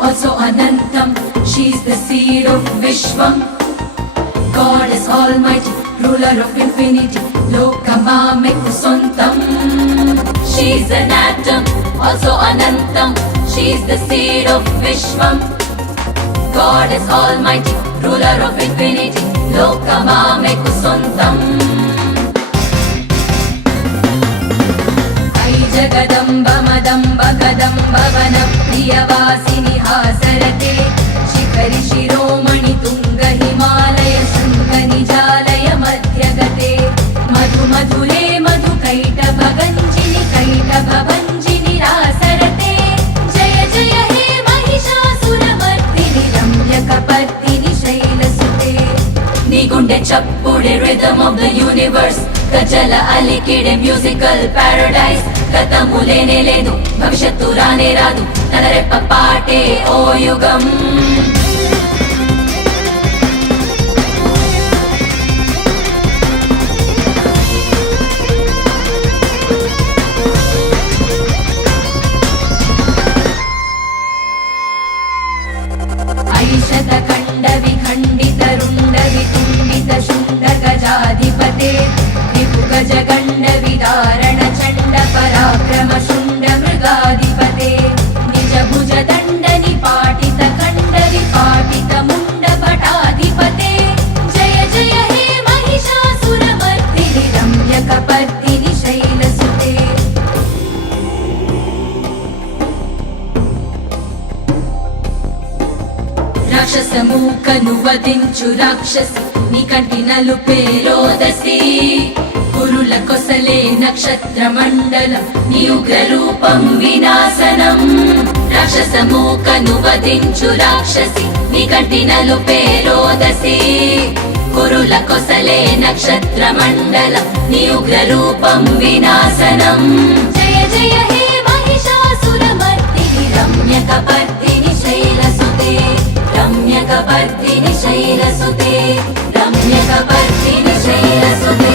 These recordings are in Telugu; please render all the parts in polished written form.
also Anantam. She's the seed of Vishwam. God is Almighty, ruler of infinity. Lokamameku Sontam. She's an atom, also Anantam. She's the seed of Vishwam. God is Almighty, ruler of infinity. Lokamameku Sontam. Jagadamba Madamba Kadamba Vana Priyavasini Hasarate Shikari Shiromani Tunga Himalaya Shankani Jalaya Madhyagate Madhu Madhule Madhu Kaita Bhaganjini Kaita Bhavanjini Rasarate Jaya Jaya He Mahishasura Mardini Ramyakapartini Shailasute Nigunde Chappude rhythm of the universe Kajala Alikide musical paradise గతములేనే లేదు భవిష్యత్తు రానే రాదు తన రెప్ప పాటే ఓ యుగం ఐషత ఖండ విఖండిత రుండ వితుండిత శుండ గజాధిపతే విపు గజ గండ విదారణ చండ పరాక్రమ శుండ మృగాధిపతే నిజ భుజ దండ నిపాటిత ఖండ విపాటిత ముండ పటాధిపతే జయ జయ హే మహిషాసుర మర్దిని రమ్యకపర్దిని శైలసుతే రాక్షసమూకను వధించు రాక్షసి నీ కంటి నలుపే రోదసి కురుల కొసలే నక్షత్ర మండలం నీ ఉగ్ర రూపం వినాశనం రాక్షసమూకను వధించు రాక్షసి నీ కంటి నలుపే రోదసి కురుల కొసలే నక్షత్ర మండలం నీ ఉగ్ర రూపం వినాశనం జయ జయ హే Mahishasura Mardini రమ్యకపర్దిని శైలసుతే రమ్యకపర్దిని శైలసుతే రమ్యకపర్దిని శైలసుతే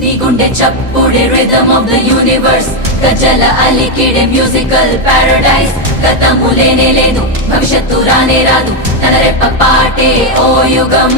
నీకుండే చప్పుడే rhythm of the universe గజల అలికిడే musical paradise గతములేనే లేదు భవిష్యత్తు రానే రాదు తన రెప్ప పాటే ఓ యుగం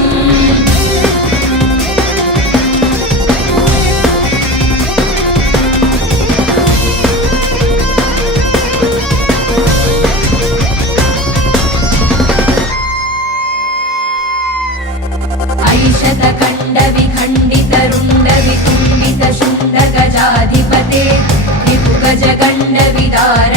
ఐషత ఖండ విఖండిత రుండ వితుండిత శుండ గజాధిపతే విపు గజ గండ విదార